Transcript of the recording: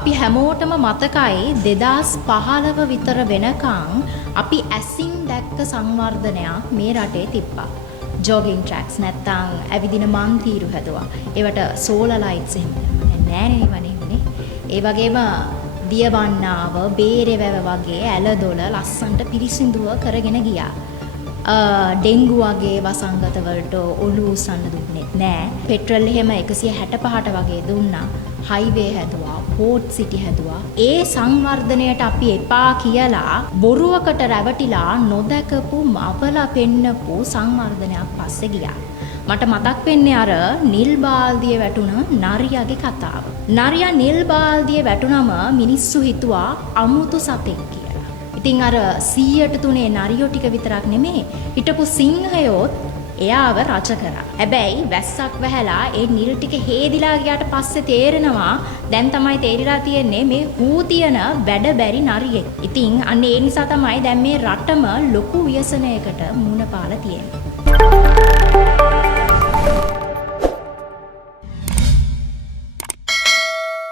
අපි හැමෝටම මතකයි 2015 විතර වෙනකන් අපි ඇසින් දැක්ක සංවර්ධනයක් මේ රටේ තිබ්බා. ජොගින් ට්‍රැක්ස් නැත්තම් ඇවිදින මන්තිරු හැදුවා. ඒවට සෝලර් ලයිට්ස් එහෙම නෑනේ වනේ. ඒ වගේම දියවන්නාව, බේරෙවැව වගේ ඇලදොල ලස්සන්ට පිරිසිදුව කරගෙන ගියා. ඩෙන්ගු වගේ වසංගත වලට ඔලු උස්සන්න දුන්නේ නෑ. පෙට්‍රල් එහෙම 165ට වගේ දුන්නා. හයිවේ හැදුවා, පෝට් සිටි හැදුවා. ඒ සංවර්ධනයට අපි එපා කියලා බොරුවකට රැවටිලා නොදකපු මවලා පෙන්නපු සංවර්ධනයක් පස්සේ ගියා. මට මතක් වෙන්නේ අර නිල් බාල්දිය වැටුණ නරියාගේ කතාව. නරියා නිල් බාල්දිය වැටුනම මිනිස්සු හිතුවා අමුතු සතෙක් කියලා. ඉතින් අර 100ට 3 නරියෝ ටික විතරක් නෙමෙයි හිටපු සිංහයෝත් එයාව රජ කරා. හැබැයි වැස්සක් වැහැලා ඒ නිල් ටික හේදිලා ගියාට පස්සේ තේරෙනවා දැන් තමයි තේරිලා තියෙන්නේ මේ හූ තියන වැඩ බැරි නරියෙක්. ඉතින් අන්න ඒ නිසා තමයි දැන් මේ රටම ලොකු ව්‍යසනයකට මුහුණ පාලා තියෙන්නේ.